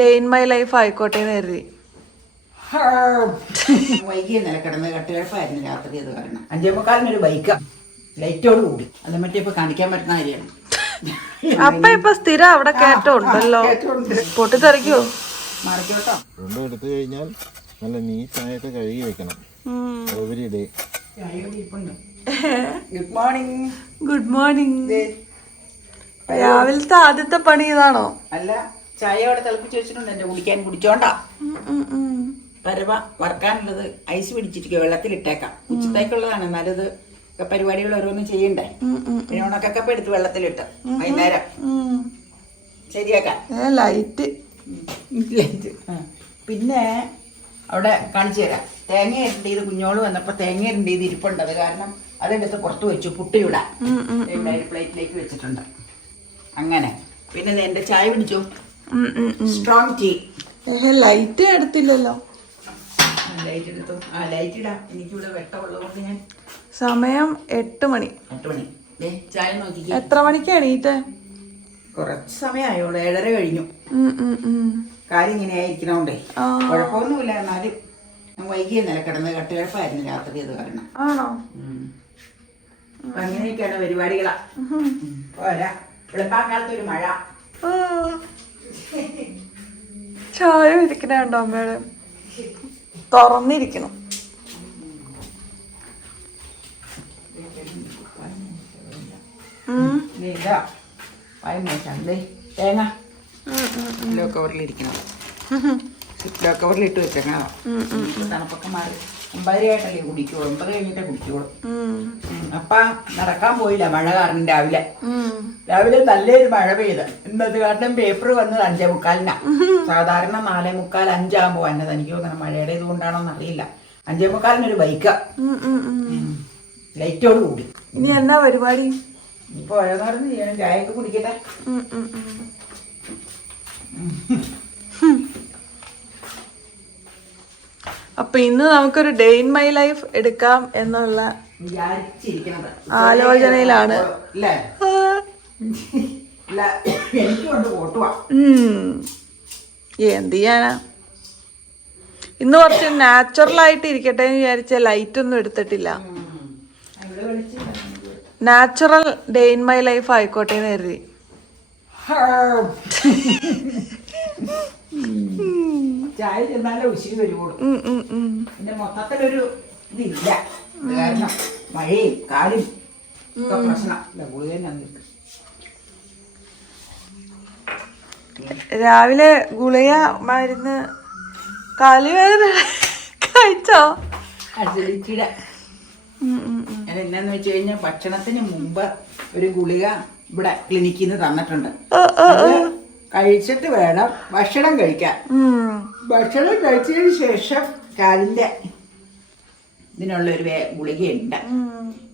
Day in my life ആയിക്കോട്ടെ എന്ന് കരുതി. വൈകിയ നില കിടന്ന് കട്ടുകിഴപ്പായിരുന്നു രാത്രി. അത് കാരണം 5:45 ബൈക്കാ ലൈറ്റോട് കൂടി. അത് മറ്റേ ഇപ്പൊ കാണിക്കാൻ പറ്റുന്ന കാര്യമാണ്. ഇപ്പൊ സ്ഥിരം അവിടെ കയറ്റം ഉണ്ടല്ലോ. പൊട്ടിത്തെറിക്കോ? മറിക്കോട്ടോ. രണ്ടും എടുത്തു കഴിഞ്ഞാൽ നല്ല നീറ്റായിട്ട് കഴുകി വെക്കണം. Every day. Good morning. Good morning. രാവിലത്തെ ആദ്യത്തെ പണി ഇതാണോ? അല്ല, ചായ അവിടെ തിളപ്പിച്ച് വെച്ചിട്ടുണ്ട്. എന്റെ കുടിക്കാൻ കുടിച്ചോണ്ടാ. പരവ വറക്കാനുള്ളത് ഐസ് പിടിച്ചിരിക്കുക, വെള്ളത്തിലിട്ടേക്കാം. ഉച്ചത്തേക്കുള്ളതാണ്. എന്നാലും ഇത് പരിപാടികൾ ഓരോന്നും ചെയ്യണ്ടേ. പിന്നെ ഉണക്കൊക്കെ എടുത്ത് വെള്ളത്തിലിട്ട് വൈകുന്നേരം ശരിയാക്കാൻ. ലൈറ്റ്. പിന്നെ അവിടെ കാണിച്ചു തരാം. തേങ്ങ ഇരണ്ട് ചെയ്ത് കുഞ്ഞോള് വന്നപ്പോ തേങ്ങ ഇരണ്ട് ചെയ്ത് ഇരിപ്പുണ്ട്. അത് കാരണം അതെടുത്ത് പുറത്ത് വെച്ചു. പുട്ടിയുടെ പ്ലേറ്റിലേക്ക് വെച്ചിട്ടുണ്ട്. അങ്ങനെ പിന്നെ എന്റെ ചായ പിടിച്ചു. Strong tea. ലൈറ്റ് എടുത്തില്ലല്ലോ. ലൈറ്റ് എടുത്തു. ആ ലൈറ്റ് ഇടാം. എനിക്കിവിടെ വെട്ടമുള്ളതുകൊണ്ട് ഞാൻ. സമയം 8 മണി. 8 മണി. ചായ നോക്കി. എത്ര മണിക്ക് എണീറ്റ്? കുറച്ച് സമയമായോളൂ. 7:30 കഴിഞ്ഞു. കാര്യം ഇങ്ങനെ ആയിരിക്കണോണ്ടേ കുഴപ്പമൊന്നുമില്ല. എന്നാലും വൈകിയ നില കിടന്ന് കട്ടുകിഴപ്പായിരുന്നു രാത്രി. അത് കാരണം. ആണോ? അപ്പൊ അങ്ങനെയൊക്കെയാണ് പരിപാടികളാ. പോരാ വെളുപ്പാങ്കാലത്ത് ഒരു മഴ. ചായ ഇരിക്കണുണ്ടോ അമ്മയുടെ? തുറന്നിരിക്കണം. ഇതാ തേങ്ങ ലോ കവറിലിരിക്കണം. ലോ കവറിലിട്ട് വെച്ചേക്കണതാ. തണുപ്പൊക്കെ മാറി 9:30 കുടിക്കുള്ളൂ. 9 കഴിഞ്ഞിട്ടേ കുടിക്കുള്ളൂ. അപ്പ നടക്കാൻ പോയില്ല മഴ കാരണം. രാവിലെ നല്ലൊരു മഴ പെയ്ത്. ഇന്നത് കാരണം പേപ്പർ വന്നത് 5:45. സാധാരണ 4:45 5 വന്നത്. എനിക്ക് തോന്നുന്നു മഴയുടെ ഇതുകൊണ്ടാണോന്ന് അറിയില്ല. 5:45 ബൈക്കാ ലൈറ്റോട് കൂടി. ഇനി എന്നാ പരിപാടി? ഇപ്പൊ ഓരോന്നോരോന്ന് ചെയ്യണം. ചായയൊക്കെ കുടിക്കട്ടെ. അപ്പൊ ഇന്ന് നമുക്കൊരു ഡേ ഇൻ മൈ ലൈഫ് എടുക്കാം എന്നുള്ള ആലോചനയിലാണ്. എന്ത് ചെയ്യാനാ? ഇന്ന് കുറച്ച് നാച്ചുറൽ ആയിട്ട് ഇരിക്കട്ടെ എന്ന് വിചാരിച്ച ലൈറ്റ് ഒന്നും എടുത്തിട്ടില്ല. Natural day in my life ആയിക്കോട്ടെ എന്ന് കരുതി. ചായ ചെന്നാലേ ഉശിരി വരുവുള്ളൂ. പിന്നെ മൊത്തത്തിലൊരു ഇതില്ല. കാരണം മഴയും കാലും പ്രശ്നം. രാവിലെ ഗുളിക മരുന്ന് കാലുവേദന കഴിച്ചോ? അസിഡിറ്റിയുടെ. എന്നാന്ന് വെച്ച് കഴിഞ്ഞാൽ ഭക്ഷണത്തിന് മുമ്പ് ഒരു ഗുളിക ഇവിടെ ക്ലിനിക്കിൽ നിന്ന് തന്നിട്ടുണ്ട്. കഴിച്ചിട്ട് വേണം ഭക്ഷണം കഴിക്കാൻ. ഭക്ഷണം കഴിച്ചതിന് ശേഷം കാലിന്റെ ഇതിനുള്ളൊരു ഗുളികയുണ്ട്.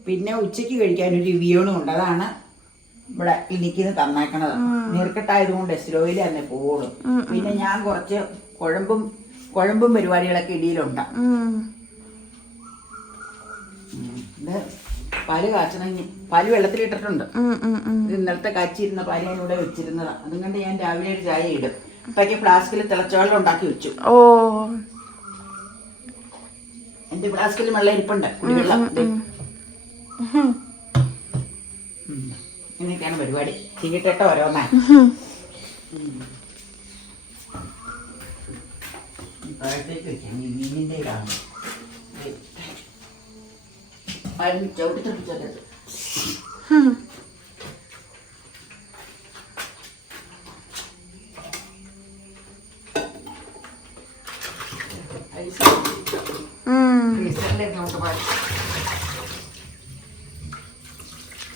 പിന്നെ ഉച്ചക്ക് കഴിക്കാൻ ഒരു വിയോണും ഉണ്ട്. അതാണ് ഇവിടെ ക്ലിനിക്കിൽ നിന്ന് തന്നേക്കണത്. നീർക്കെട്ടായതുകൊണ്ട് എസ്ലോയിൽ തന്നെ പോകുള്ളൂ. പിന്നെ ഞാൻ കുറച്ച് കുഴമ്പും പരിപാടികളൊക്കെ ഇടിയിലുണ്ട്. ഇത് പാല് കാച്ചണമെങ്കിൽ പാല് വെള്ളത്തിലിട്ടിട്ടുണ്ട്. ഇത് ഇന്നലത്തെ കാച്ചിരുന്ന പാല് ഞാൻ ഇവിടെ വെച്ചിരുന്നതാണ്. അതും കൊണ്ട് ഞാൻ രാവിലെ ഒരു ചായ ഇടും. ഇപ്പൊക്കെ ഫ്ലാസ്കിൽ തിളച്ചവെള്ളം ഉണ്ടാക്കി വെച്ചു. എന്റെ ഫ്ലാസ്കിൽ വെള്ളം ഇരിപ്പുണ്ട്. കുടിവെള്ളം. ഇങ്ങനെയൊക്കെയാണ് പരിപാടി. ചെയ്യട്ടെ ഓരോന്നാ. താഴത്തേക്ക് വെക്കാം. മീനിന്റെ ഇതാണ്. ചവിട്ടിത്തെപ്പിച്ചത്.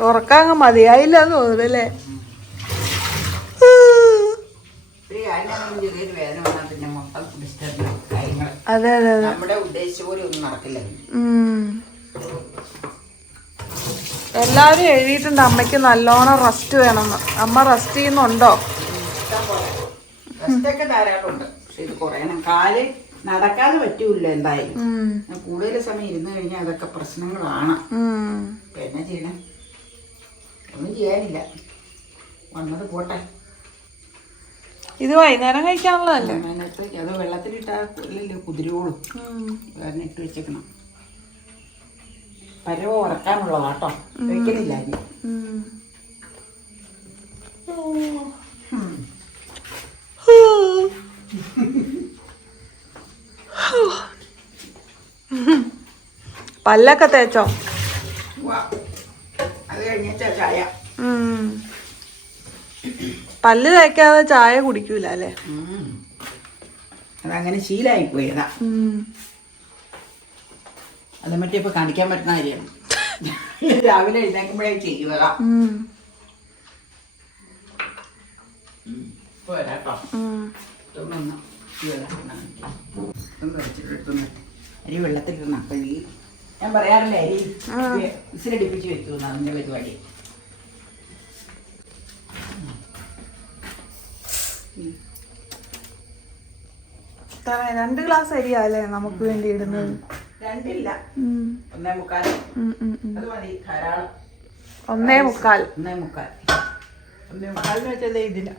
ഉറക്കാങ്ങ് മതിയായില്ല തോന്നുന്നല്ലേ? ചെറിയൊരു വേദന വന്നാൽ പിന്നെ മൊത്തം കാര്യങ്ങൾ. അതെ അതെ അതെ. നമ്മുടെ ഉദ്ദേശിച്ച പോലെ ഒന്നും നടക്കില്ല. എല്ലാവരും എഴുതിയിട്ടുണ്ട് അമ്മയ്ക്ക് നല്ലോണം റെസ്റ്റ് വേണമെന്ന്. അമ്മ റെസ്റ്റ് ചെയ്യുന്നുണ്ടോ? റെസ്റ്റൊക്കെ ധാരാളമുണ്ട്. പക്ഷെ ഇത് കുറയണം. കാല് നടക്കാതെ പറ്റൂല്ല. എന്തായാലും കൂടുതൽ സമയം ഇരുന്ന് കഴിഞ്ഞാൽ അതൊക്കെ പ്രശ്നങ്ങളാണ്. എന്നാ ചെയ്യണം? ഒന്നും ചെയ്യാനില്ല. വന്നത് പോട്ടെ. ഇത് വൈകുന്നേരം കഴിക്കാനുള്ളതല്ലേ? അതിനകത്തേക്ക് അത് വെള്ളത്തിലിട്ടല്ലോ കുതിരോളും അതിനെ ഇട്ട് വെച്ചേക്കണം. പരവ ഉറക്കാനുള്ളതാട്ടോ, കഴിക്കലില്ല അരി. പല്ലൊക്കെ തേച്ചോ? അത് കഴിഞ്ഞിട്ടാ ചായ. പല്ല് തേക്കാതെ ചായ കുടിക്കൂല അല്ലേ? അതങ്ങനെ ശീലമായി പോയതാ. അത് മറ്റേ ഇപ്പൊ കാണിക്കാൻ പറ്റുന്ന കാര്യമാണ്. രാവിലെ എഴുന്നേക്കുമ്പോഴേ ചെയ്യുവതാ. പോരാട്ടോ. അരി വെള്ളത്തിലിരുന്ന കഴുകി. ഞാൻ പറയാറില്ലേ അരി വിസിലടിപ്പിച്ച് വെച്ചു അതിന്റെ പരിപാടി. 2 ഗ്ലാസ് അരിയാല്ലേ നമുക്ക് വേണ്ടി ഇടുന്നത്? 2 ഇല്ല, 1.25. അത് മതി, ധാരാളം. 1.25. 1.25 വെച്ചല്ലേ ഇതിന്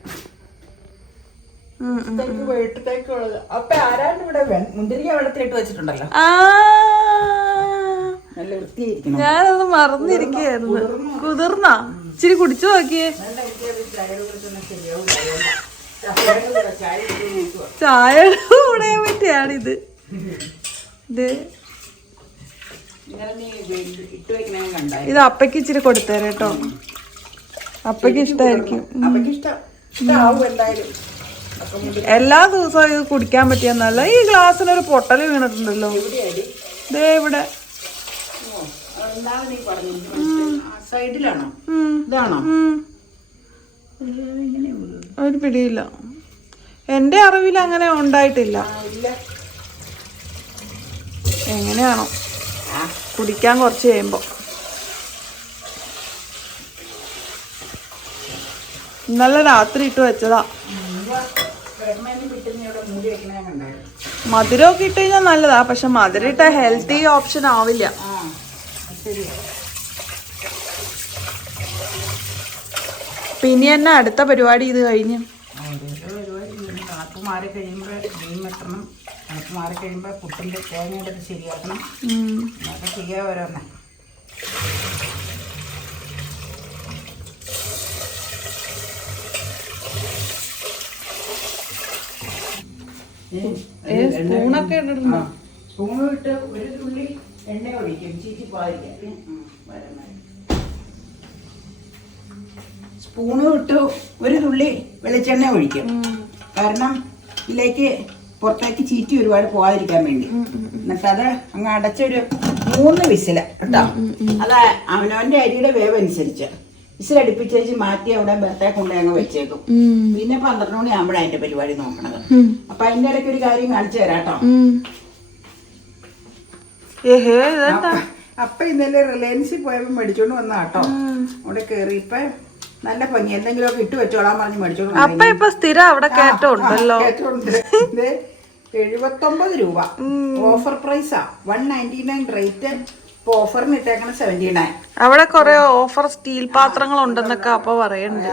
വീട്ടത്തേക്കുള്ളത്. അപ്പൊ ആരാണ്ട് ഇവിടെ മുന്തിരിക്ക വെള്ളത്തിലിട്ട് വെച്ചിട്ടുണ്ടല്ലോ, നല്ല വൃത്തിയായിരിക്കണം. ഞാനത് മറന്നിരിക്കുകയായിരുന്നു. കുതിർന്നാ? ഇച്ചിരി കുടിച്ചു നോക്കിയേ. ചായയുടെ കൂടെ പറ്റിയാണിത്. ഇത് അപ്പയ്ക്ക് ഇച്ചിരി കൊടുത്തേരെ കേട്ടോ, അപ്പയ്ക്ക് ഇഷ്ടമായിരിക്കും. എല്ലാ ദിവസവും ഇത് കുടിക്കാൻ പറ്റിയെന്നല്ല. ഈ ഗ്ലാസ്സിനൊരു പൊട്ടല് വീണിട്ടുണ്ടല്ലോ ദേ ഇവിടെ. ഒരു പിടിയില്ല, എന്റെ അറിവിൽ അങ്ങനെ ഉണ്ടായിട്ടില്ല. എങ്ങനെയാണോ കുടിക്കാൻ കുറച്ച് കഴിയുമ്പോ. ഇന്നലെ രാത്രി ഇട്ട് വെച്ചതാ. മധുരമൊക്കെ ഇട്ട് കഴിഞ്ഞാൽ നല്ലതാ, പക്ഷെ മധുരം ഇട്ട ഹെൽത്തി ഓപ്ഷൻ ആവില്ല. പിന്നെ എന്നാ അടുത്ത പരിപാടി ഇത് കഴിഞ്ഞ്? തണുപ്പ് മാറി കഴിയുമ്പോൾ മീൻ വെട്ടണം. തണുപ്പ് മാറി കഴിയുമ്പോൾ പുട്ടിൻ്റെ തേങ്ങയുടെ ശരിയാക്കണം. അതൊക്കെ ചെയ്യാൻ ഓരോന്നെ. സ്പൂണൊക്കെ ഇടണോ? സ്പൂണ് ഇട്ട് ഒരു തുള്ളി എണ്ണ ഒഴിക്കും, ചീറ്റി പോയിരിക്കും. സ്പൂണ് ഇട്ട് ഒരു തുള്ളി വെളിച്ചെണ്ണ ഒഴിക്കും. കാരണം ഇതിലേക്ക് പുറത്തേക്ക് ചീറ്റി ഒരുപാട് പോകാതിരിക്കാൻ വേണ്ടി. എന്നിട്ടത് അങ്ങ് അടച്ചൊരു 3 വിസില കേട്ടോ. അത് അവനവന്റെ അരിയുടെ വേവ് അനുസരിച്ച് വിസിലടുപ്പിച്ചേച്ച് മാറ്റി അവിടെ ബർത്തേ കൊണ്ട് അങ്ങ് വെച്ചേക്കും. പിന്നെ 12 മണി ആകുമ്പോഴാണ് അതിന്റെ പരിപാടി നോക്കണത്. അപ്പൊ അതിന്റെ ഇടയ്ക്ക് ഒരു കാര്യം കാണിച്ചു തരാം കേട്ടോ. അപ്പൊ ഇന്നലെ റിലയൻസിൽ പോയപ്പോ മേടിച്ചോണ്ട് വന്ന കേട്ടോ. അവിടെ കേറിയപ്പോ നല്ല ഭംഗി, എന്തെങ്കിലുമൊക്കെ ഇട്ട് വെച്ചോളാൻ പറഞ്ഞ് മേടിച്ചോണ്ട്. അപ്പൊ ഇപ്പൊ സ്ഥിരം അവിടെ കയറ്റം ഉണ്ടല്ലോ. 79 രൂപ ഓഫർ പ്രൈസാ. 199 റേറ്റ്. ഇപ്പൊ ഓഫറിന് ഇട്ടേക്കണം 79. അവിടെ കൊറേ ഓഫർ സ്റ്റീൽ പാത്രങ്ങൾ ഉണ്ടെന്നൊക്കെ അപ്പൊ പറയണ്ട്.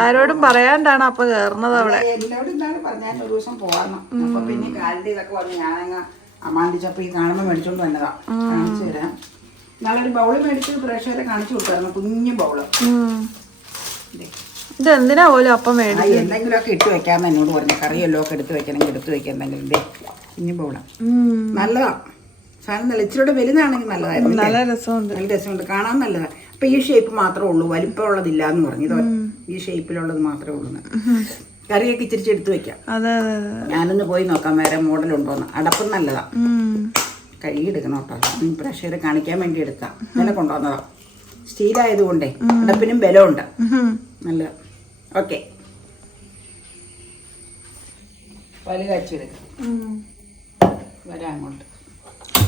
ആരോടും പറയാണ്ടാണ് അപ്പൊ കേറുന്നത് അവിടെ. എന്നോട് എന്താണ് പറഞ്ഞാൽ ഒരു ദിവസം പോകാന്ന്. അപ്പൊ പിന്നെ കാലിന്റെ ഇതൊക്കെ വന്ന് ഞാനങ്ങ് അമാന്തിച്ചപ്പോ ഈ കാണുമ്പോ മേടിച്ചോണ്ട് വന്നതാ. കാണിച്ചു തരാം. നല്ലൊരു ബൗള് മേടിച്ച് പ്രേക്ഷകരെ കാണിച്ചു കൊടുത്തായിരുന്നു, കുഞ്ഞു ബൗള്. ഇത് എന്തിനാ പോലും അപ്പം മേടിച്ചു? എന്തെങ്കിലുമൊക്കെ ഇട്ട് വെക്കാന്ന് എന്നോട് പറഞ്ഞു. കറിയല്ലോ ഒക്കെ എടുത്ത് വെക്കണമെങ്കിൽ എടുത്ത് വെക്കാം. എന്തെങ്കിലും കുഞ്ഞു ബൗള നല്ലതാ. സാധനം നല്ല ഇച്ചിരിയുടെ വലുതാണെങ്കിൽ നല്ലതായിരുന്നു. നല്ല രസമുണ്ട്, നല്ല രസമുണ്ട്, കാണാൻ നല്ലതാണ്. അപ്പൊ ഈ ഷേപ്പ് മാത്രമേ ഉള്ളൂ, വലിപ്പമുള്ളതില്ല എന്ന് പറഞ്ഞു. ഇത് ഈ ഷേപ്പിലുള്ളത് മാത്രമേ ഉള്ളൂ. കറിയൊക്കെ ഇച്ചിരിച്ച് എടുത്ത് വെക്കാം. ഞാനൊന്ന് പോയി നോക്കാം വേറെ മോഡലുണ്ടോന്ന്. അടപ്പം നല്ലതാ, കഴുകിയെടുക്കണം കേട്ടോ. പ്രഷർ കാണിക്കാൻ വേണ്ടി എടുക്കാം. ഇങ്ങനെ കൊണ്ടുവന്നതാ. സ്റ്റീലായതുകൊണ്ടേ അടപ്പിനും ബലമുണ്ട്. നല്ല ഓക്കെ. പാല് കാച്ചെടുക്കാം. വരാം അങ്ങോട്ട്.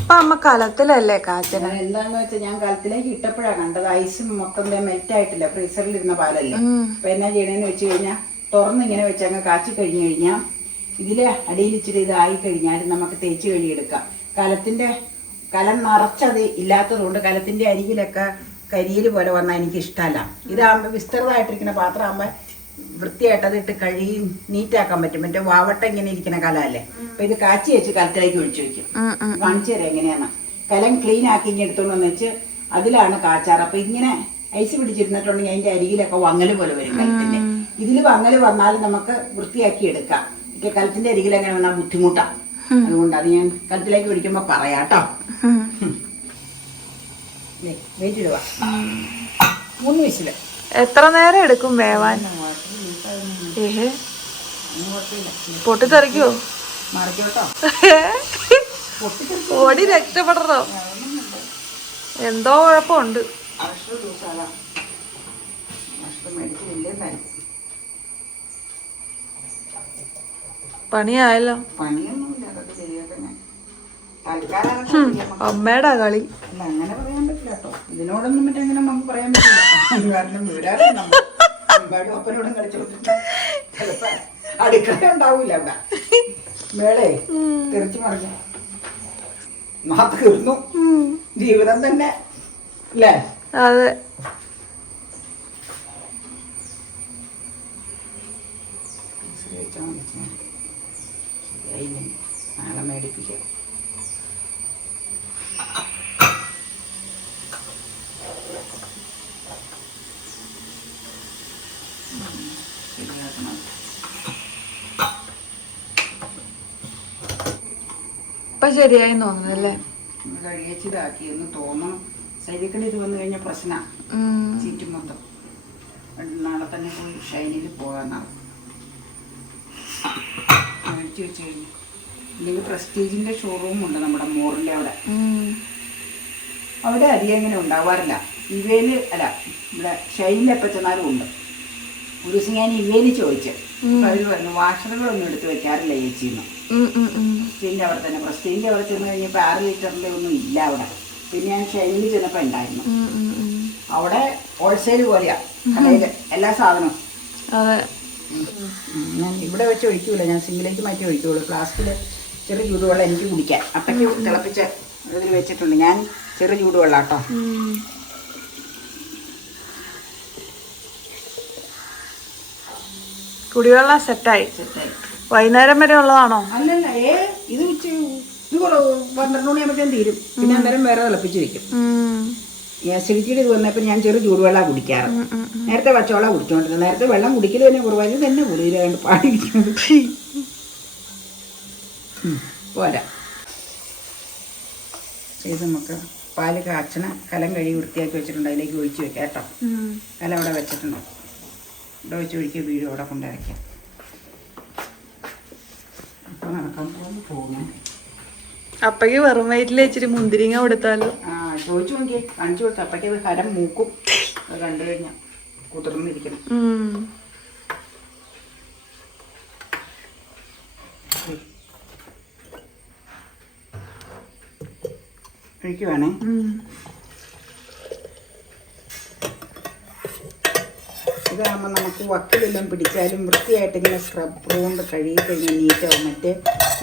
അപ്പൊ അമ്മ കലത്തിലല്ലേ കാച്ചന? എന്താന്ന് വെച്ചാൽ ഞാൻ കലത്തിലേക്ക് ഇട്ടപ്പോഴാണ് കണ്ടത് ഐസ് മൊത്തം മെൽറ്റ് ആയിട്ടില്ല. ഫ്രീസറിലിരുന്ന പാലല്ലേ. അപ്പൊ എന്നാ ചെയ്യണേന്ന് വെച്ച് കഴിഞ്ഞാൽ തുറന്നിങ്ങനെ വെച്ച് അങ്ങ് കാച്ചി കഴിഞ്ഞ് കഴിഞ്ഞാൽ ഇതില് അടിയിൽ ഇച്ചിരി ഇതായി കഴിഞ്ഞാൽ നമുക്ക് തേച്ച് കഴുകിയെടുക്കാം. കലം നിറച്ചത് ഇല്ലാത്തതുകൊണ്ട് കലത്തിന്റെ അരികിലൊക്കെ കരിയിൽ പോലെ വന്നാൽ എനിക്ക് ഇഷ്ടമല്ല. ഇതാകുമ്പോൾ വിസ്തൃതമായിട്ടിരിക്കുന്ന പാത്രമാകുമ്പോൾ വൃത്തിയായിട്ട് അതിട്ട് കഴുകി നീറ്റാക്കാൻ പറ്റും. മറ്റേ വാവട്ട ഇങ്ങനെ ഇരിക്കുന്ന കലമല്ലേ. അപ്പൊ ഇത് കാച്ചി വെച്ച് കലത്തിലേക്ക് ഒഴിച്ചു വെക്കും. കാണിച്ചു തരാം എങ്ങനെയാണ്. കലം ക്ലീൻ ആക്കി ഇങ്ങനെ എടുത്തോണ്ട് വെച്ച് അതിലാണ് കാച്ചാറ്. അപ്പൊ ഇങ്ങനെ ഐസ് പിടിച്ചിരുന്നിട്ടുണ്ടെങ്കിൽ അതിന്റെ അരികിലൊക്കെ വങ്ങല് പോലെ വരും കലത്തിന്റെ. ഇതിൽ വങ്ങല് വന്നാലും നമുക്ക് വൃത്തിയാക്കി എടുക്കാം. ഒക്കെ കലത്തിന്റെ അരികിൽ എങ്ങനെ വന്നാൽ ബുദ്ധിമുട്ടാണ്. അതുകൊണ്ട് അത് ഞാൻ കലത്തിലേക്ക് ഒഴിക്കുമ്പോ പറയാട്ടോ. വെയിറ്റ് ഇടുക. 3 വിസില്. എത്ര നേരം എടുക്കും വേവാൻ? പൊട്ടിത്തെറിക്കോ? മറിക്കോട്ടോ. ഓടി രക്ഷപ്പെടണോ? എന്തോ കുഴപ്പമുണ്ട്. പണിയായല്ലോ. പണിയൊന്നുമില്ല, അതൊക്കെ ശരിയാക്കാൻ ഞാൻ തൽക്കാലം അമ്മയുടെ കളി. അല്ല, അങ്ങനെ പറയാൻ പറ്റില്ല കേട്ടോ. ഇതിനോടൊന്നും മറ്റെങ്ങനെ നമുക്ക് പറയാൻ പറ്റില്ല. കാരണം വീടാറ് നമ്മൾ ഒപ്പനോടും കളിച്ചോട്ടില്ല. ചിലപ്പോ അടുക്കള ഉണ്ടാവൂല അവിടെ. മേളെ തെറിച്ചു മറിഞ്ഞു തീർന്നു ജീവിതം തന്നെ അല്ലേ? അതെ. നാളെ മേടിപ്പിക്കാം. ഇപ്പൊ ശരിയായി തോന്നുന്നല്ലേ? കഴിയച്ചിതാക്കിയെന്ന് തോന്നണം. ശരീരത്തിൽ ഇത് വന്നു കഴിഞ്ഞാൽ പ്രശ്നമാണ്. ചീറ്റും മൊത്തം. നാളെ തന്നെ പോയി ഷൈനിൽ പോകാന്നാണ് മേടിച്ചു വെച്ച് കഴിഞ്ഞു. ഇല്ലെങ്കിൽ പ്രസ്റ്റീജിന്റെ ഷോറൂം ഉണ്ട് നമ്മുടെ മോറിന്റെ അവിടെ. അവിടെ അധികം അങ്ങനെ ഉണ്ടാവാറില്ല. ഇവയില് അല്ല, ഇവിടെ ഷൈനിലെപ്പോൾ ചെന്നാലും ഉണ്ട്. ഒരു ദിവസം ഞാൻ ഇവയില് ചോദിച്ചു. അപ്പൊ അവര് പറഞ്ഞു വാഷറുകളൊന്നും എടുത്ത് വെക്കാറില്ല ചേച്ചിന്ന്. പ്രസ്റ്റീജിന്റെ അവിടെ തന്നെ. പ്രസ്റ്റീജിന്റെ അവിടെ ചെന്ന് കഴിഞ്ഞപ്പോൾ 6 ലിറ്ററിന്റെ ഒന്നും ഇല്ല അവിടെ. പിന്നെ ഞാൻ ഷൈനിൽ ചെന്നപ്പോൾ ഉണ്ടായിരുന്നു. അവിടെ ഹോൾസെയിൽ പോലെയാ കടയില് എല്ലാ സാധനവും. ഞാൻ ഇവിടെ വെച്ച് ഒഴിക്കൂല, ഞാൻ സിങ്കിലേക്ക് മാറ്റി ഒഴിക്കുള്ളൂ. ഫ്ലാസ്കിൽ ചെറു ചൂടുവെള്ളം എനിക്ക് കുടിക്കാൻ. അപ്പയ്ക്ക് തിളപ്പിച്ച് ഇതിൽ വെച്ചിട്ടുണ്ട്. ഞാൻ ചെറു ചൂടുവെള്ളം കേട്ടോ. കുടിവെള്ളം സെറ്റായി. വൈകുന്നേരം വരെ ഉള്ളതാണോ? അല്ലല്ല, ഇത് ഇത് 12 മണിയാകുമ്പോഴത്തേനും തീരും. പിന്നെ അന്നേരം വേറെ തിളപ്പിച്ച് വെക്കും. ആസിഡിറ്റിയുടെ ഇത് വന്നപ്പോൾ ഞാൻ ചെറു ചൂടുവെള്ളം കുടിക്കാറ്. നേരത്തെ പച്ചവെള്ളം കുടിച്ചോണ്ടിരുന്നത്. നേരത്തെ വെള്ളം കുടിക്കൽ തന്നെ കുറവായിരുന്നു. തന്നെ കൂടുതലായിട്ട് പാടിയിരിക്കുന്നത് പോരാ. ഇത് നമുക്ക് പാല് കാച്ചണ കലം കഴുകി വൃത്തിയാക്കി വെച്ചിട്ടുണ്ട്. അതിലേക്ക് ഒഴിച്ച് വെക്കാം കേട്ടോ. കലം അവിടെ വെച്ചിട്ടുണ്ട്. ഇവിടെ വെച്ച് ഒഴിക്കുക, വീഴും. അവിടെ കൊണ്ടുവയ്ക്കാം. അപ്പോൾ നടക്കാൻ പോകുന്നു. അപ്പക്ക് വെറും വയറ്റിൽ ഇച്ചിരി മുന്തിരിങ്ങ കൊടുത്താലോ? ചോദിച്ചു നോക്കിയേ, കാണിച്ചു കൊടുത്തു. അപ്പയ്ക്ക് അത് ഹരം മൂക്കും. അത് കണ്ടു കഴിഞ്ഞാൽ കുതിർന്നിരിക്കണം. ഒഴിക്കുവാണേ. ഇതാകുമ്പോൾ നമുക്ക് വക്കിലെല്ലാം പിടിച്ചാലും വൃത്തിയായിട്ട് ഇങ്ങനെ സ്ക്രബ് കൊണ്ട് കഴുകി കഴിഞ്ഞാൽ നീറ്റാവും. മറ്റേ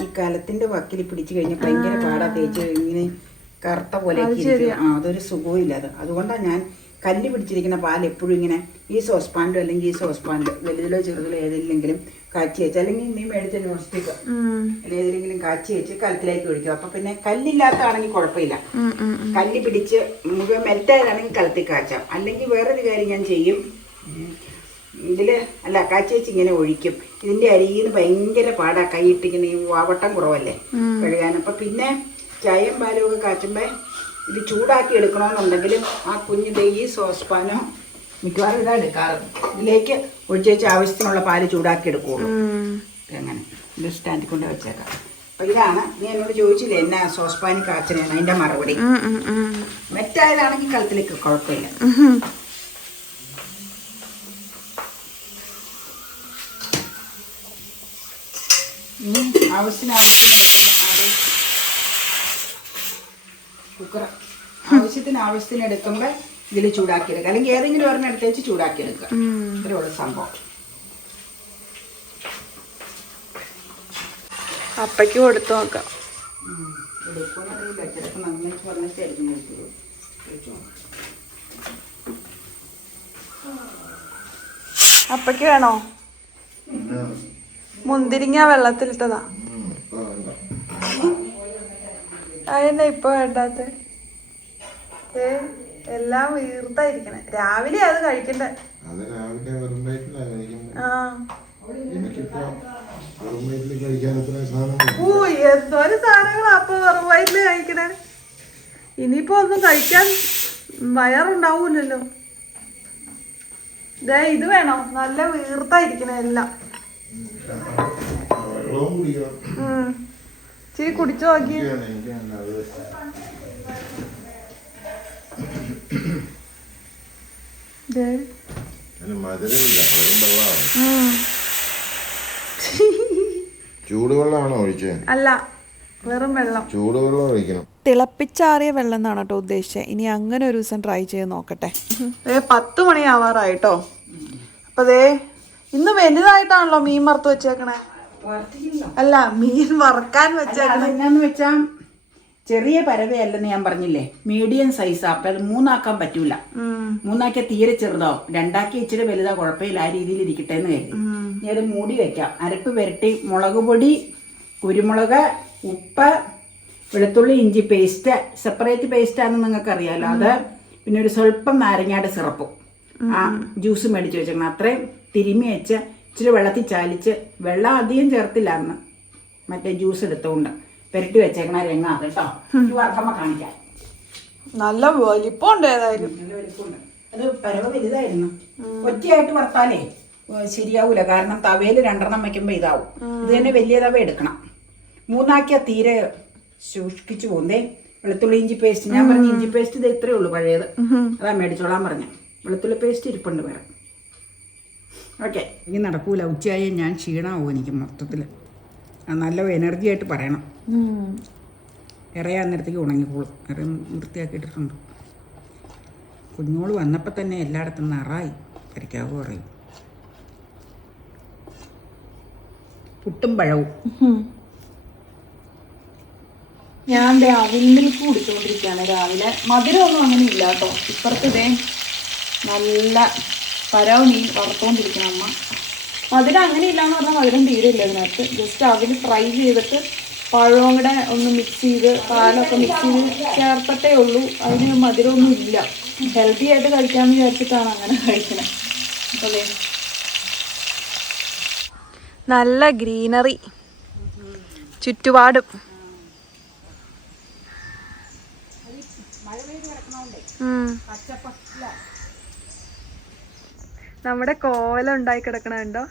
ഈ കലത്തിൻ്റെ വക്കിൽ പിടിച്ചു കഴിഞ്ഞാൽ ഭയങ്കര പാടാ. തേച്ച് ഇങ്ങനെ കറുത്ത പോലെ അതൊരു സുഖവും അത്. അതുകൊണ്ടാണ് ഞാൻ കല്ല് പിടിച്ചിരിക്കുന്ന പാൽ എപ്പോഴും ഇങ്ങനെ ഈ സോസ്പാനിലോ അല്ലെങ്കിൽ ഈ സോസ്പാനിലോ വലുതിലോ ചെറുതിലോ ഏതെങ്കിലും കാച്ചി വെച്ച്, അല്ലെങ്കിൽ നീ മേടിച്ച നോൺ സ്റ്റിക്ക് ഏതെങ്കിലും കാച്ചി വെച്ച് കലത്തിലേക്ക് ഒഴിക്കും. അപ്പം പിന്നെ കല്ലില്ലാത്തതാണെങ്കിൽ കുഴപ്പമില്ല. കല്ല് പിടിച്ച് മുഴുവൻ മെൽറ്റായതാണെങ്കിൽ കലത്തിൽ കാച്ചാം. അല്ലെങ്കിൽ വേറൊരു കാര്യം ഞാൻ ചെയ്യും. ഇതിൽ അല്ല, കാച്ചി വെച്ച് ഇങ്ങനെ ഒഴിക്കും. ഇതിൻ്റെ അരിയിൽ നിന്ന് ഭയങ്കര പാടാ കൈയിട്ടിങ്ങനെ. ഈ വാവട്ടം കുറവല്ലേ കഴുകാൻ. അപ്പം പിന്നെ ചായയും പാലും ഒക്കെ കാച്ചുമ്പോൾ ഇത് ചൂടാക്കി എടുക്കണമെന്നുണ്ടെങ്കിലും ആ കുഞ്ഞിൻ്റെ ഈ സോസ്പാനോ മിക്കവാറും ഇതാ എടുക്കാറ്. ഇതിലേക്ക് ഒഴിച്ച് വെച്ച് ആവശ്യത്തിനുള്ള പാല് ചൂടാക്കി എടുക്കുള്ളൂ. അങ്ങനെ ഇത് സ്റ്റാൻഡിൽ കൊണ്ട് വെച്ചേക്കാം. അപ്പം ഇതാണ് നീ എന്നോട് ചോദിച്ചില്ലേ എന്നാ സോസ്പാനി കാച്ചനാണ് അതിൻ്റെ മറുപടി. മെറ്റായതാണെങ്കിൽ കലത്തിലേക്ക് കുഴപ്പമില്ല. ആവശ്യത്തിന് എടുക്കുമ്പോൾ ഇതിൽ ചൂടാക്കിയെടുക്കുക. അല്ലെങ്കിൽ ഏതെങ്കിലും ഒരെണ്ണം എടുത്ത് വെച്ച് ചൂടാക്കിയെടുക്കുക. ഇത്രയുള്ള സംഭവം. അപ്പയ്ക്ക് കൊടുത്തു നോക്കാം. ചിലപ്പോൾ നന്നായിട്ട് പറഞ്ഞിട്ടായിരിക്കും. അപ്പയ്ക്ക് വേണോ? മുന്തിരിങ്ങ വെള്ളത്തിലിട്ടതാ. അതിനെ ഇപ്പൊ വേണ്ടാത്ത എല്ലാം വീർത്തായിരിക്കണേ. രാവിലെ അത് കഴിക്കണ്ടേ. ആ എന്തോരം സാധനങ്ങളാ അപ്പൊ വെറും വയറ്റില് കഴിക്കണേ. ഇനിയിപ്പോ ഒന്നും കഴിക്കാൻ വയറുണ്ടാവൂലല്ലോ. ഇത് വേണോ? നല്ല വീർത്തായിരിക്കണേ എല്ലാം. ഇച്ചിരി കുടിച്ചു നോക്കി. ചൂടുവെള്ളമാണോ ഒഴിച്ചേ? അല്ല, വെറും വെള്ളം. ചൂടുവെള്ളം ഒഴിക്കണം. തിളപ്പിച്ചാറിയ വെള്ളം എന്നാണ് കേട്ടോ ഉദ്ദേശിച്ചത്. ഇനി അങ്ങനെ ഒരു ദിവസം ട്രൈ ചെയ്ത് നോക്കട്ടെ. 10 മണിയാവാറായിട്ടോ. അപ്പൊ ഇന്ന് വലുതായിട്ടാണല്ലോ മീൻ വറുത്ത് വെച്ചേക്കണേ. അല്ല, മീൻ വറക്കാൻ വെച്ചേക്കണേ. എന്നാന്ന് വെച്ചാ ചെറിയ പരവയല്ലെന്ന് ഞാൻ പറഞ്ഞില്ലേ, മീഡിയം സൈസാ. അപ്പൊ അത് 3 ആക്കാൻ പറ്റൂല. 3 ആക്കിയാൽ തീരെ ചെറുതാവും. 2 ആക്കി ഇച്ചിരി വലുതാ, കുഴപ്പമില്ല. ആ രീതിയിൽ ഇരിക്കട്ടെ എന്ന് കരുതി ഇനി അത് മൂടി വെക്കാം. അരപ്പ് പുരട്ടി മുളക് പൊടി, കുരുമുളക്, ഉപ്പ്, വെളുത്തുള്ളി, ഇഞ്ചി പേസ്റ്റ്, സെപ്പറേറ്റ് പേസ്റ്റാണെന്ന് നിങ്ങൾക്ക് അറിയാലോ. അത് പിന്നെ ഒരു സ്വല്പം നാരങ്ങയുടെ സിറപ്പും ആ ജ്യൂസ് മേടിച്ച് വെച്ചേക്കണം. അത്രയും തിരുമ്മി വെച്ച് ഇച്ചിരി വെള്ളത്തിൽ ചാലിച്ച്, വെള്ളം അധികം ചേർത്തില്ല അന്ന്, മറ്റേ ജ്യൂസ് എടുത്തുകൊണ്ട് പെരട്ടി വെച്ചേക്കണ രംഗ കേട്ടോ. വറക്കുമ്പോ കാണിക്കാം. നല്ല വലിപ്പമുണ്ട്. ഏതായാലും നല്ല വലിപ്പമുണ്ട്. അത് പരവ വലുതായിരുന്നു. ഒറ്റയായിട്ട് വറുത്താലേ ശരിയാവൂല. കാരണം തവയിൽ 2 എണ്ണം വയ്ക്കുമ്പോ ഇതാവും. ഇത് തന്നെ വലിയ തവ എടുക്കണം. 3 ആക്കിയാ തീരെ സൂക്ഷിച്ചു പോകുന്നേ. വെളുത്തുള്ളി ഇഞ്ചി പേസ്റ്റ് ഞാൻ പറഞ്ഞ ഇഞ്ചി പേസ്റ്റ് ഇത് ഇത്രയേ ഉള്ളൂ, പഴയത്. അതാ മേടിച്ചോളാൻ പറഞ്ഞ. വെളുത്തുള്ളി പേസ്റ്റ് ഇരിപ്പുണ്ട് വേറെ. ഓക്കെ, ഇനി നടക്കൂല. ഉച്ചയായി ഞാൻ ക്ഷീണമാവും എനിക്ക് മൊത്തത്തിൽ. നല്ല എനർജി ആയിട്ട് പറയണം. ഇറയാൻ നേരത്തേക്ക് ഉണങ്ങിക്കോളും. ഇറ വൃത്തിയാക്കിയിട്ടിട്ടുണ്ട്. കുഞ്ഞോള് വന്നപ്പോൾ തന്നെ എല്ലായിടത്തും നിറായി. കഴിക്കാവോ അറിയും. പുട്ടും പഴവും. ഞാൻ അവിൽ മിൽക്ക് കുടിച്ചുകൊണ്ടിരിക്കുകയാണ് രാവിലെ. മധുരമൊന്നും അങ്ങനെ ഇല്ല കേട്ടോ. ഇപ്പുറത്തെ നല്ല പരവ് മീൻ വറുത്തോണ്ടിരിക്കണം അമ്മ. മധുരം അങ്ങനെ ഇല്ലാന്ന് പറഞ്ഞാൽ മധുരം തീരെയില്ല ഇതിനകത്ത്. ജസ്റ്റ് അവിൽ ഫ്രൈ ചെയ്തിട്ട് പഴവും കൂടെ ഒന്ന് മിക്സ് ചെയ്ത് പാലൊക്കെ മിക്സ് ചെയ്ത് ചേർത്തിട്ടേ ഉള്ളൂ. അതിന് മധുരമൊന്നും ഇല്ല. ഹെൽത്തി ആയിട്ട് കഴിക്കാമെന്ന് വിചാരിച്ചിട്ടാണ് അങ്ങനെ കഴിക്കുന്നത്. അപ്പോൾ നല്ല ഗ്രീനറി ചുറ്റുപാടും. നമ്മുടെ കോവല ഉണ്ടായി കിടക്കണുണ്ടോ?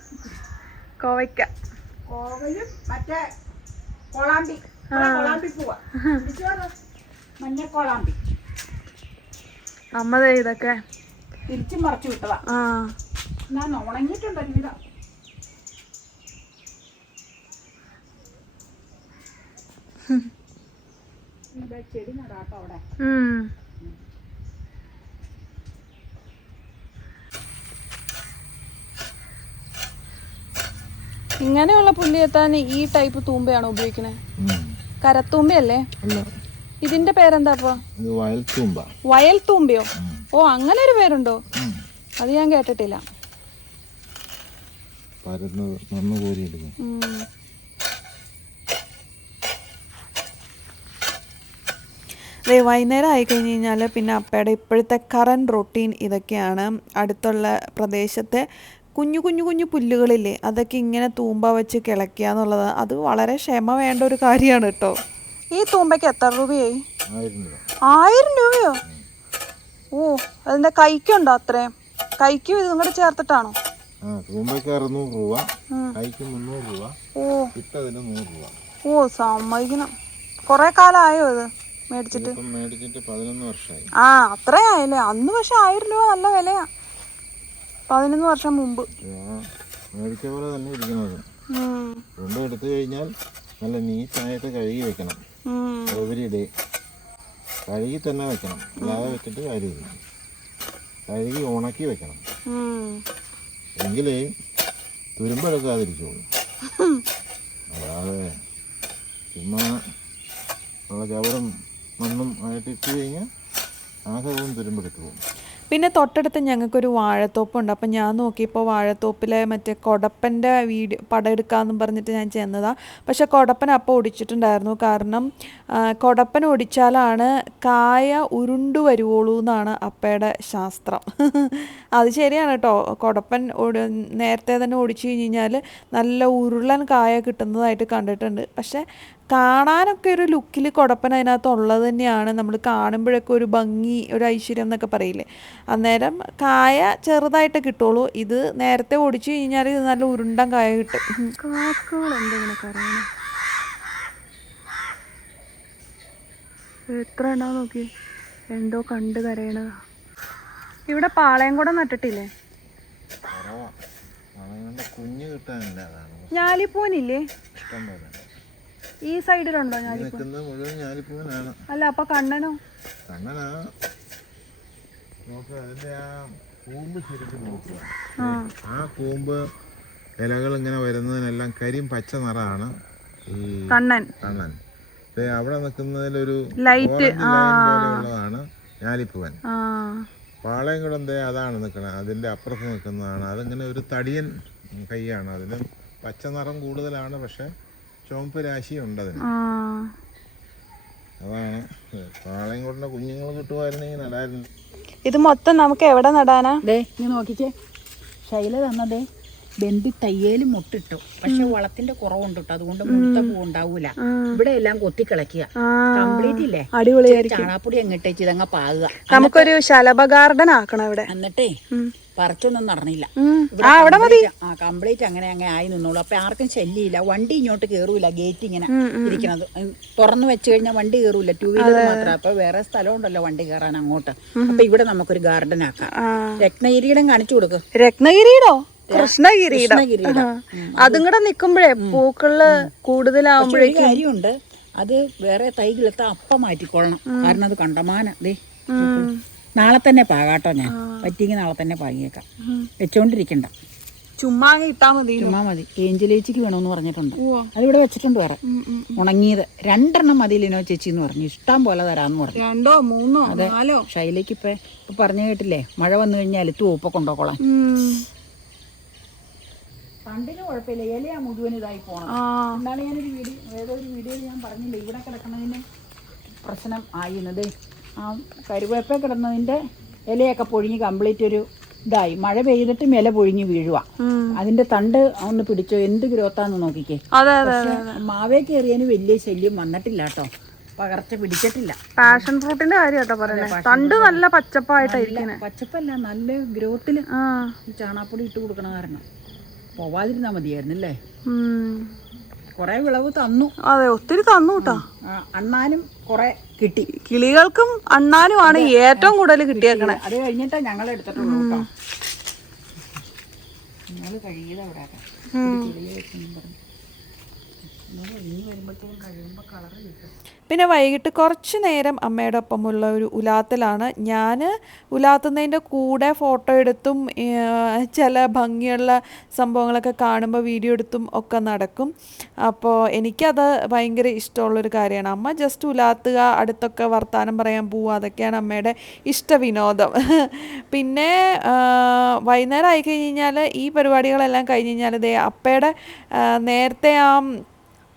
കോവയ്ക്ക. കോവലും മറ്റേ കോളാമ്പി. കോളാമ്പി പൂവാ, മഞ്ഞക്കോളാമ്പി. അമ്മ ഇതൊക്കെ തിരിച്ചും മറച്ചു വിട്ടതാ. ഞാൻ ഉണങ്ങിയിട്ടുണ്ടല്ലോ ഇതാ. ചെടി നടാട്ടോ അവിടെ. ഇങ്ങനെയുള്ള പുല്ല് എത്താൻ ഈ ടൈപ്പ് തൂമ്പയാണോ ഉപയോഗിക്കണേ? കരത്തൂമ്പയല്ലേ? ഇതിന്റെ പേരെന്താ അപ്പൊ? വയൽ തൂമ്പയോ? ഓ, അങ്ങനെ ഒരു പേരുണ്ടോ? അത് ഞാൻ കേട്ടിട്ടില്ല. വൈകുന്നേരം ആയിക്കഴിഞ്ഞ് കഴിഞ്ഞാൽ പിന്നെ അപ്പയുടെ ഇപ്പോഴത്തെ കറണ്ട് റൊട്ടീൻ ഇതൊക്കെയാണ്. അടുത്തുള്ള പ്രദേശത്തെ കുഞ്ഞു കുഞ്ഞു കുഞ്ഞു പുല്ലുകളില്ലേ, അതൊക്കെ ഇങ്ങനെ തൂമ്പ വെച്ച് കിളയ്ക്കുക എന്നുള്ളത് അത് വളരെ ക്ഷമ വേണ്ട ഒരു കാര്യമാണ് കേട്ടോ. ഈ തൂമ്പയ്ക്ക് എത്ര രൂപയായി? 1000 രൂപയോ? ഓ, അതിന്റെ കൈക്കുണ്ടോ അത്രയും? കൈക്കും ഇതും കൂടെ ചേർത്തിട്ടാണോ? ഓ, സമ്മതിക്കണം. കൊറേ കാലമായോ ഇത് മേടിച്ചിട്ട്? 11 വർഷമായി. അത്രയായില്ലേ? അന്ന് പക്ഷെ 1000 രൂപ നല്ല വിലയാ. 11 വർഷം മുമ്പ് മേടിച്ച പോലെ തന്നെ ഇരിക്കുന്നത്. എടുത്തു കഴിഞ്ഞാൽ നല്ല നീറ്റായിട്ട് കഴുകി വെക്കണം. എവരി ഡേ കഴുകി തന്നെ വെക്കണം. അല്ലാതെ വെച്ചിട്ട് കാര്യമില്ല. കഴുകി ഉണക്കി വെക്കണം. എങ്കിലേ തുരുമ്പെടുക്കാതിരിക്കുള്ളൂ. അല്ലാതെ ചുമ്മാ ഉള്ള ചവറും മണ്ണും ആയിട്ട് ഇട്ട് കഴിഞ്ഞാൽ ആകവും തുരുമ്പെടുത്തു പോകും. പിന്നെ തൊട്ടടുത്ത് ഞങ്ങൾക്കൊരു വാഴത്തോപ്പുണ്ട്. അപ്പം ഞാൻ നോക്കിയപ്പോൾ വാഴത്തോപ്പിലെ മറ്റേ കൊടപ്പൻ്റെ പടം എടുക്കാമെന്നും പറഞ്ഞിട്ട് ഞാൻ ചെന്നതാണ്. പക്ഷേ കൊടപ്പൻ അപ്പോൾ ഒടിച്ചിട്ടുണ്ടായിരുന്നു. കാരണം കൊടപ്പൻ ഒടിച്ചാലാണ് കായ ഉരുണ്ടു വരുവുള്ളൂ എന്നാണ് അപ്പയുടെ ശാസ്ത്രം. അത് ശരിയാണ് കേട്ടോ. കൊടപ്പൻ നേരത്തെ തന്നെ ഒടിച്ചു കഴിഞ്ഞാൽ നല്ല ഉരുളൻ കായ കിട്ടുന്നതായിട്ട് കണ്ടിട്ടുണ്ട്. പക്ഷേ കാണാനൊക്കെ ഒരു ലുക്കിൽ കൊടപ്പൻ അതിനകത്ത് ഉള്ളത് തന്നെയാണ്. നമ്മൾ കാണുമ്പോഴൊക്കെ ഒരു ഭംഗി, ഒരു ഐശ്വര്യം എന്നൊക്കെ പറയില്ലേ, അന്നേരം കായ ചെറുതായിട്ട് കിട്ടുള്ളൂ. ഇത് നേരത്തെ ഒടിച്ചു കഴിഞ്ഞാൽ ഇത് നല്ല ഉരുണ്ടൻ കായ കിട്ടും. കാക്കകൾ എന്തെങ്കിലും കരയണം, എത്ര എണ്ണ നോക്കി, എന്തോ കണ്ട് കരയണതാ. ഇവിടെ പാളയം കൂടെ നട്ടിട്ടില്ലേ? കുഞ്ഞ് കിട്ടാനില്ല. ഞാലിപ്പൂവനില്ലേ ഈ സൈഡിലുണ്ടോ? മുഴുവൻ ഞാലിപ്പൂവനാണ്. അല്ല അപ്പൊ കണ്ണനോ? കണ്ണനാ നോക്കുക, അതിന്റെ ആ കൂമ്പ് ശരിക്കും നോക്കുക. ആ കൂമ്പ് ഇലകൾ ഇങ്ങനെ വരുന്നതിനെല്ലാം കരിയും പച്ച നിറമാണ് ഈ കണ്ണൻ. അവിടെ നിൽക്കുന്നതിലൊരു ലൈറ്റ് പോലെയുള്ളതാണ് ഞാലിപ്പൂവൻ. പാളയം കുളം അതാണ് നിൽക്കുന്നത്, അതിന്റെ അപ്പുറത്ത് നിൽക്കുന്നതാണ്. അതിങ്ങനെ ഒരു തടിയൻ കൈയാണ്. അതിന് പച്ച നിറം കൂടുതലാണ്, പക്ഷെ ചുവപ്പ് രാശിയുണ്ട് അതിന്. അതാണ് പാളയം കുളത്തിന്റെ കുഞ്ഞുങ്ങൾ കിട്ടുമായിരുന്നെങ്കിൽ നടായിരുന്നു. ഇത് മൊത്തം നമുക്ക് എവിടെ നടാനാ? നീ നോക്കിക്കേ, ശൈല തന്നതേ ബന്ധി തയ്യേലും മുട്ടിട്ടു. പക്ഷെ വളത്തിന്റെ കുറവുണ്ട് കേട്ടോ, അതുകൊണ്ട് മുട്ട പൂ ഉണ്ടാവൂല. ഇവിടെ എല്ലാം കൊത്തിക്കിളക്കുക കംപ്ലീറ്റ് ഇല്ലേ. അടിപൊളിയായിരിക്കും. ചാണാപ്പൊടി എങ്ങിട്ടേച്ച് ഇതങ്ങ പാകുക. നമുക്കൊരു ശലഭ ഗാർഡൻ ആക്കണം ഇവിടെ. എന്നിട്ടേ പറിച്ചൊന്നും നടന്നില്ല. കംപ്ലീറ്റ് അങ്ങനെ ആയി നിന്നോളൂ. അപ്പൊ ആർക്കും ശല്യമില്ല. വണ്ടി ഇങ്ങോട്ട് കേറൂല. ഗേറ്റ് ഇങ്ങനെ ഇരിക്കണത് തുറന്നു വെച്ച് കഴിഞ്ഞാൽ വണ്ടി കേറൂല, 2 വീലർ മാത്രം. അപ്പൊ വേറെ സ്ഥലം ഉണ്ടല്ലോ വണ്ടി കയറാൻ അങ്ങോട്ട്. അപ്പൊ ഇവിടെ നമുക്കൊരു ഗാർഡൻ ആക്കാം. രത്നഗിരിയിടം കാണിച്ചു കൊടുക്കും. രത്നഗിരിയിടോ? കൃഷ്ണഗിരിയിടം. അതും കൂടെ നിക്കുമ്പോഴേ പൂക്കള് കൂടുതലാവുമ്പോഴേക്കും കാര്യമുണ്ട്. അത് വേറെ തൈകളെത്താ അപ്പം മാറ്റിക്കൊള്ളണം. കാരണം അത് കണ്ടമാനം. നാളെ തന്നെ പാകാട്ടോ. ഞാൻ പറ്റിയെങ്കിൽ നാളെ തന്നെ പാകിയേക്കാം. വെച്ചോണ്ടിരിക്കണ്ട, ചുമ്മാ ഇട്ടാ മതി. ചുമ്മാ മതി. ഏഞ്ചലേച്ചിക്ക് വേണമെന്ന് പറഞ്ഞിട്ടുണ്ട്. അതിവിടെ വെച്ചിട്ടുണ്ട്. വേറെ ഉണങ്ങിയത് 2 മതിയിലിനോ ചേച്ചി എന്ന് പറഞ്ഞു. ഇഷ്ടം പോലെ തരാന്ന് പറഞ്ഞു. 2, 3, 4. ശൈലേക്ക് ഇപ്പൊ പറഞ്ഞു കേട്ടില്ലേ, മഴ വന്നു കഴിഞ്ഞാൽ തൂപ്പൊക്കെ കൊണ്ടോക്കോളാം. തണ്ടിന് കുഴപ്പമില്ല, ഇലയാ മുഴുവൻ ഇതായി പോണം. എന്താണ് ഞാനൊരു ഏതൊരു വീഡിയോയിൽ ഞാൻ പറഞ്ഞില്ലേ, ഇവിടെ കിടക്കുന്നതിന് പ്രശ്നം ആയിരുന്നത്. ആ കരുവേപ്പ കിടന്നതിന്റെ ഇലയൊക്കെ പൊഴിഞ്ഞ് കംപ്ലീറ്റ് ഒരു ഇതായി. മഴ പെയ്തിട്ടും ഇല പൊഴിഞ്ഞ് വീഴുക. അതിന്റെ തണ്ട് ഒന്ന് പിടിച്ചോ, എന്ത് ഗ്രോത്താന്ന് നോക്കിക്കേ. മാവേ കയറിയതിന് വലിയ ശല്യം വന്നിട്ടില്ല കേട്ടോ, പകർച്ച പിടിച്ചിട്ടില്ല. പാഷൻ ഫ്രൂട്ടിന്റെ കാര്യട്ടോ പറയുന്നത്. തണ്ട് നല്ല പച്ചപ്പായിട്ടായിരിക്കും. പച്ചപ്പല്ല, നല്ല ഗ്രോത്തില് ചാണാപ്പൊടി ഇട്ട് കൊടുക്കണ കാരണം പോവാതിരുന്നാ മതിയായിരുന്നല്ലേ. കൊറേ വിളവ് തന്നു. അതെ, ഒത്തിരി തന്നു കേട്ടോ. അണ്ണാനും കൊറേ കിട്ടി. കിളികൾക്കും അണ്ണാനുമാണ് ഏറ്റവും കൂടുതൽ കിട്ടിയേക്കണേ. അത് കഴിഞ്ഞിട്ടാ ഞങ്ങൾ എടുത്തിട്ടുള്ളൂ കേട്ടോ. ഞങ്ങള് കഴിയത് അവിടെ കിളിയെ വെച്ചെന്നും പറഞ്ഞു. ഇനി വരുമ്പോഴത്തേക്കും കഴിയുമ്പോ കളറ് കിട്ടും. പിന്നെ വൈകിട്ട് കുറച്ച് നേരം അമ്മയുടെ ഒപ്പമുള്ള ഒരു ഉലാത്തലാണ്. ഞാൻ ഉലാത്തുന്നതിൻ്റെ കൂടെ ഫോട്ടോ എടുത്തും ചില ഭംഗിയുള്ള സംഭവങ്ങളൊക്കെ കാണുമ്പോൾ വീഡിയോ എടുത്തും ഒക്കെ നടക്കും. അപ്പോൾ എനിക്കത് ഭയങ്കര ഇഷ്ടമുള്ളൊരു കാര്യമാണ്. അമ്മ ജസ്റ്റ് ഉലാത്തുക, അടുത്തൊക്കെ വർത്താനം പറയാൻ പോവുക, അതൊക്കെയാണ് അമ്മയുടെ ഇഷ്ടവിനോദം. പിന്നെ വൈകുന്നേരം ആയിക്കഴിഞ്ഞ് കഴിഞ്ഞാൽ ഈ പരിപാടികളെല്ലാം കഴിഞ്ഞ് കഴിഞ്ഞാൽ അപ്പയുടെ നേരത്തെ ആ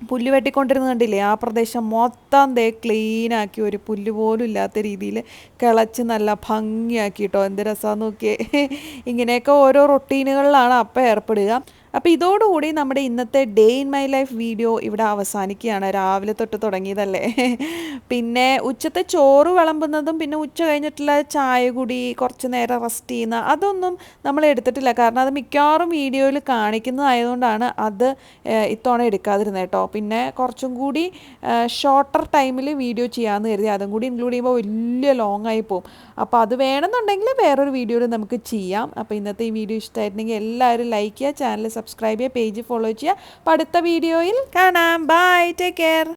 പുല്ല് വെട്ടിക്കൊണ്ടിരുന്ന് കണ്ടില്ലേ, ആ പ്രദേശം മൊത്തം ക്ലീനാക്കി, ഒരു പുല്ല് പോലും ഇല്ലാത്ത രീതിയിൽ കിളച്ച് നല്ല ഭംഗിയാക്കിട്ടോ. എന്ത് രസമാണെന്ന് നോക്കിയേ. ഇങ്ങനെയൊക്കെ ഓരോ റൊട്ടീനുകളിലാണ് അപ്പം ഏർപ്പെടുക. അപ്പോൾ ഇതോടുകൂടി നമ്മുടെ ഇന്നത്തെ day in my life video ഇവിടെ അവസാനിക്കുകയാണ്. രാവിലെ തൊട്ട് തുടങ്ങിയതല്ലേ. പിന്നെ ഉച്ചത്തെ ചോറ് വിളമ്പുന്നതും പിന്നെ ഉച്ച കഴിഞ്ഞിട്ടുള്ള ചായ കുടി, കുറച്ച് നേരം റെസ്റ്റ് ചെയ്യുന്ന അതൊന്നും നമ്മൾ എടുത്തിട്ടില്ല. കാരണം അത് മിക്കവാറും വീഡിയോയിൽ കാണിക്കുന്നതായതുകൊണ്ടാണ് അത് ഇത്തവണ എടുക്കാതിരുന്നത് കേട്ടോ. പിന്നെ കുറച്ചും കൂടി ഷോർട്ടർ ടൈമിൽ വീഡിയോ ചെയ്യാമെന്ന് കരുതി. അതും കൂടി ഇൻക്ലൂഡ് ചെയ്യുമ്പോൾ വലിയ ലോങ് ആയി പോകും. അപ്പോൾ അത് വേണമെന്നുണ്ടെങ്കിൽ വേറൊരു വീഡിയോയിൽ നമുക്ക് ചെയ്യാം. അപ്പോൾ ഇന്നത്തെ ഈ വീഡിയോ ഇഷ്ടമായിട്ടുണ്ടെങ്കിൽ എല്ലാവരും ലൈക്ക് ചെയ്യുക, ചാനൽ സബ്സ്ക്രൈബ് ചെയ്യുക, പേജ് ഫോളോ ചെയ്യുക. അപ്പോൾ അടുത്ത വീഡിയോയിൽ കാണാം. Bye, take care.